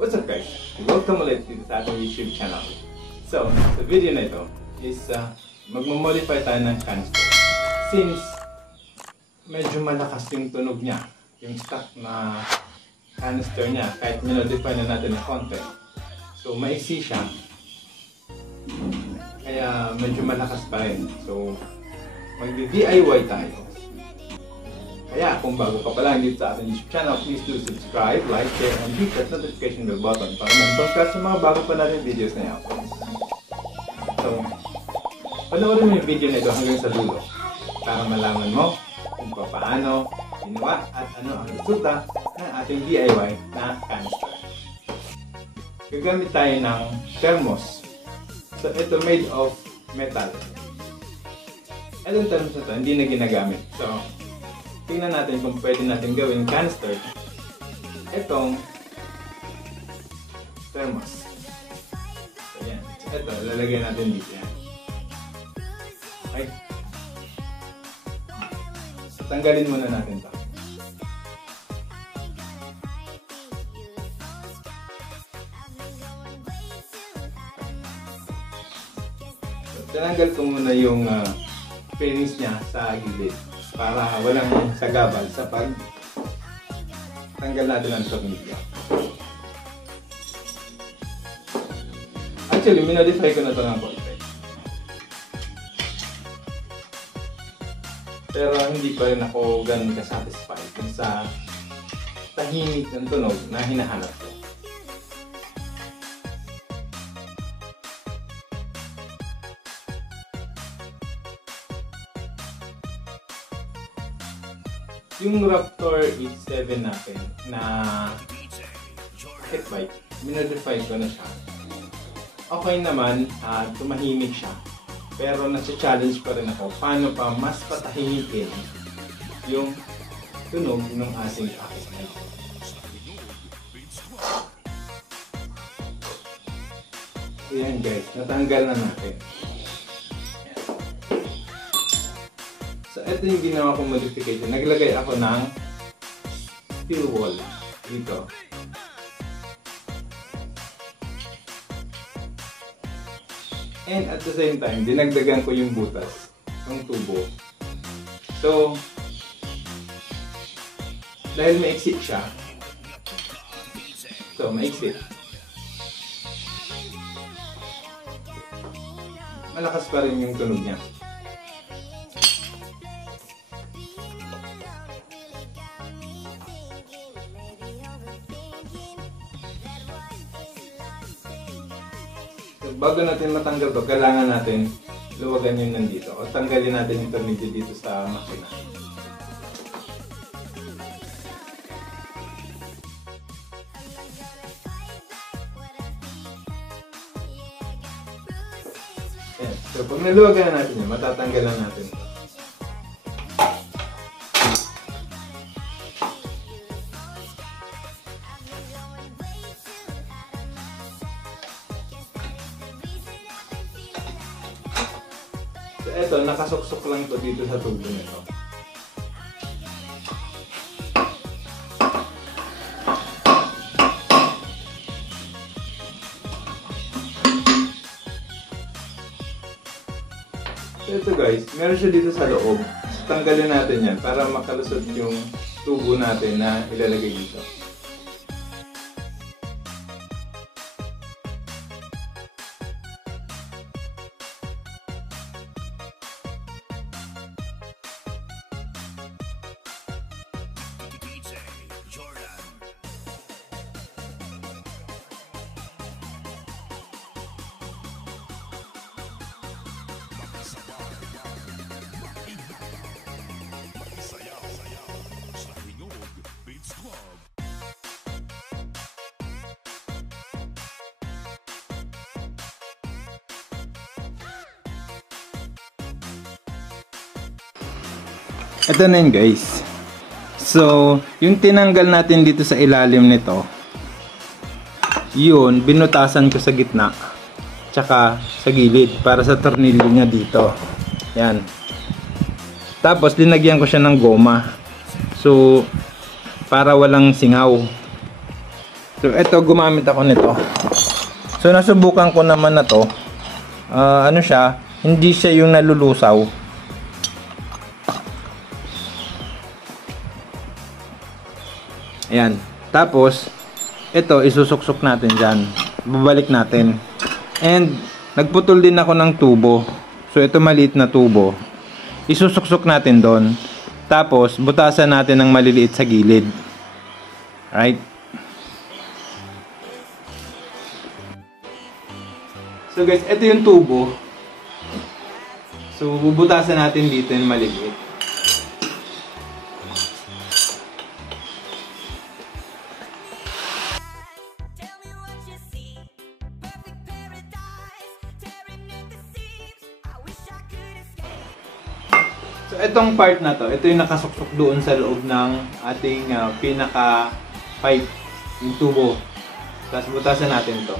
What's up guys? Welcome ulit dito sa ating YouTube channel. So, sa video na ito is magmamodify tayo ng canister. Since medyo malakas yung tunog niya, yung stock na canister niya, kahit minodify na natin ng konti. So, maiksi siya. Kaya medyo malakas pa rin. So, magdi-DIY tayo. Kaya kung bago ka pa lang dito sa ating YouTube channel, please do subscribe, like, share, and hit that notification bell button para mag-subscribe sa mga bago pa natin videos na i-upload. So, panoorin mo yung video na ito hanggang sa dulo para malaman mo kung paano ginawa at ano ang resulta ng ating DIY na canister. Gagamit tayo ng thermos. So, ito made of metal. Itong thermos na ito, hindi na ginagamit. So, tingnan natin kung pwede natin gawin canister itong thermos. So, yan. Ito, lalagyan natin dito yan. Okay. So, tanggalin muna natin ito. So, tinanggal ko muna yung fairings niya sa gilid para walang sagabal sa pag tanggal natin ang tornilyo. Actually, minodify ko na ito ng konti. Pero hindi pa rin ako ganun ka-satisfied dun sa tahimik ng tunog na hinahanap ko. Yung Raptor 87 natin na pocket bike, minodify ko na siya. Okay naman, tumahimik siya. Pero nasa-challenge pa rin ako paano pa mas patahimikin yung tunog ng ating pocket bike. Ayan guys, natanggal na natin. So, ito yung ginawa kong modification. Naglagay ako ng steel wall dito. And at the same time, dinagdagan ko yung butas ng tubo. So, dahil maiksi siya, so maiksi, malakas pa rin yung tunog niya. Bago natin matanggal to, kailangan natin luwagan yung nandito o tanggalin natin yung tornilyo dito sa makina. Ayan. So pag naluwagan na natin yun, matatanggalan natin. So, ito, nakasuksok lang to dito sa tubo nito. So, ito guys, meron siya dito sa loob. So, tanggalin natin yan para makalusot yung tubo natin na ilalagay dito. Ito na yun guys. So, yung tinanggal natin dito sa ilalim nito, yun, binutasan ko sa gitna. Tsaka sa gilid para sa tornilyo niya dito. Yan. Tapos, linagyan ko siya ng goma. So, para walang singaw. So, ito, gumamit ako nito. So, nasubukan ko naman na to. Ano siya, hindi siya yung nalulusaw. Ayan. Tapos, ito, isusuksok natin dyan. Babalik natin. And, nagputol din ako ng tubo. So, ito maliit na tubo. Isusuksok natin doon. Tapos, butasan natin ng maliliit sa gilid. Right? So, guys, ito yung tubo. So, bubutasan natin dito yung maliliit. So, itong part na to, ito yung nakasuksok doon sa loob ng ating pinaka-pipe, yung tubo. Tapos, butasan natin to.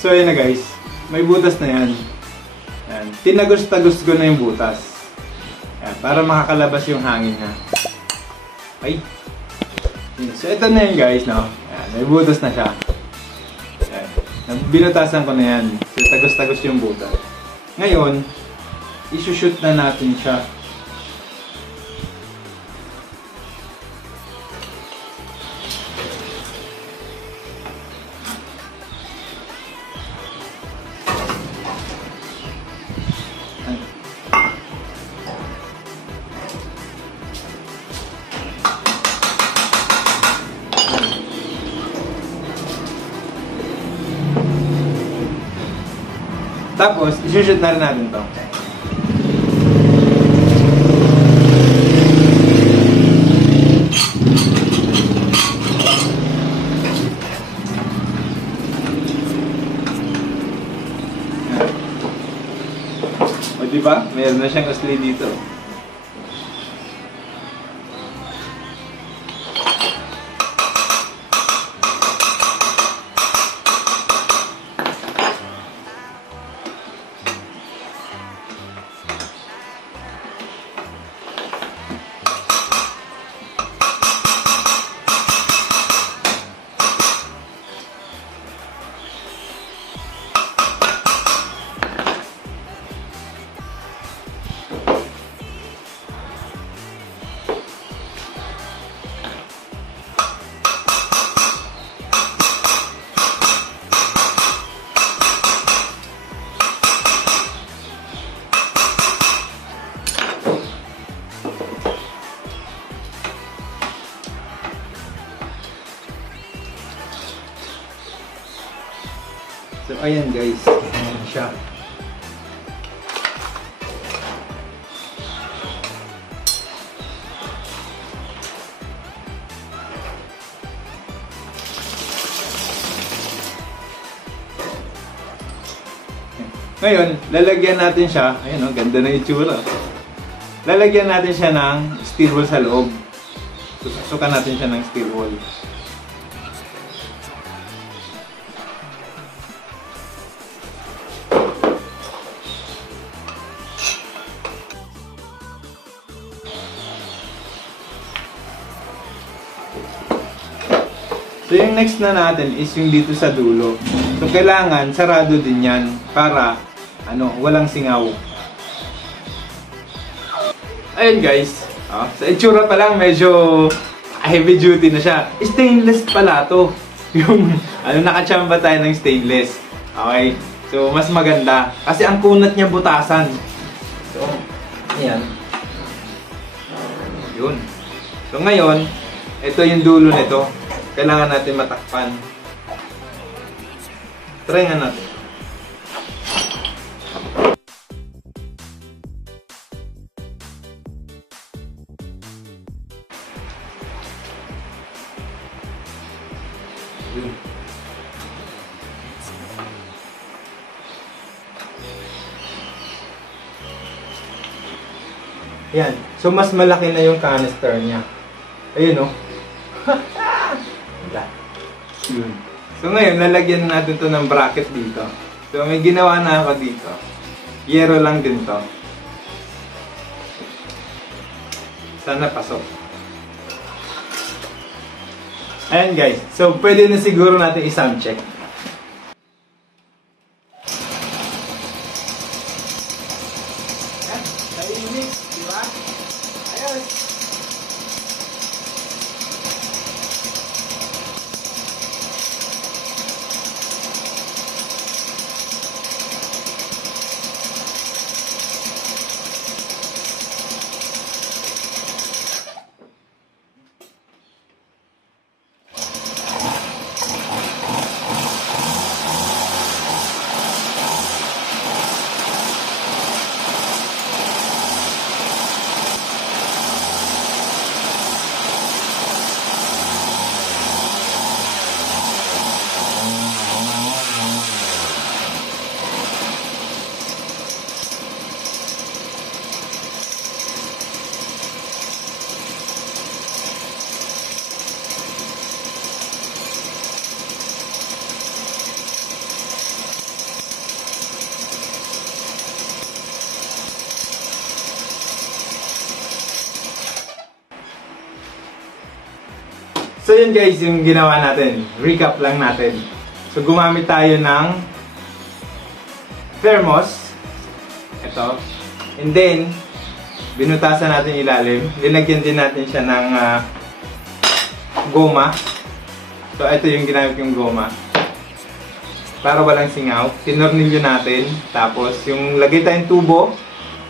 So, ayan na guys. May butas na yan. Ayan. Tinagos-tagos ko na yung butas. Ayan, para makakalabas yung hangin na. Ay. So, ito na yun guys, no? Ayan, may butas na siya. Ayan. Binutasan ko na yan. So, tagos-tagos yung butas. Ngayon, isushoot na natin siya. Tapos, isushoot na rin natin to. O diba? Meron na siyang asli dito. So, ayan guys. Ayan siya. Ngayon, lalagyan natin siya. Ayan o, ganda na itsura. Lalagyan natin siya ng steel wool sa loob. Susukan natin siya ng steel wool. So, yung next na natin is yung dito sa dulo. So, kailangan sarado din yan para walang singaw. Ayun guys. Sa itsura pa lang, medyo heavy duty na siya. Stainless pala to. Yung nakachamba tayo ng stainless. Okay? So, mas maganda. Kasi ang kunat niya butasan. So, ayan. Yun. So, ngayon, ito yung dulo nito. Kailangan natin matakpan. Try nga natin. Yun. Yan. So, mas malaki na yung canister niya. Ayun, oh. Yun. So, ngayon, lalagyan natin to ng bracket dito. So, may ginawa na ako dito. Yero lang din to. Sana pasok. Ayan, guys. So, pwede na siguro natin i-sound check. So yun guys, yung ginawa natin. Recap lang natin. So gumamit tayo ng thermos. Ito. And then, binutasan natin ilalim. Linagyan din natin siya ng goma. So ito yung ginamit yung goma. Para walang singaw. Tinornilyo natin. Tapos yung lagay tayong tubo.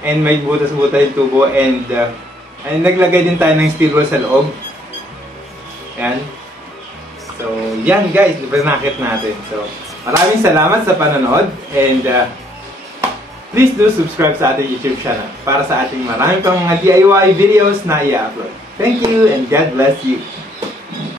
And may butas-butas yung tubo. And naglagay din tayo ng steel wool sa loob. Yan. So, yan guys, binakit natin. So, maraming salamat sa panonood and please do subscribe sa ating YouTube channel para sa ating maraming pang mga DIY videos na i-upload. Thank you and God bless you!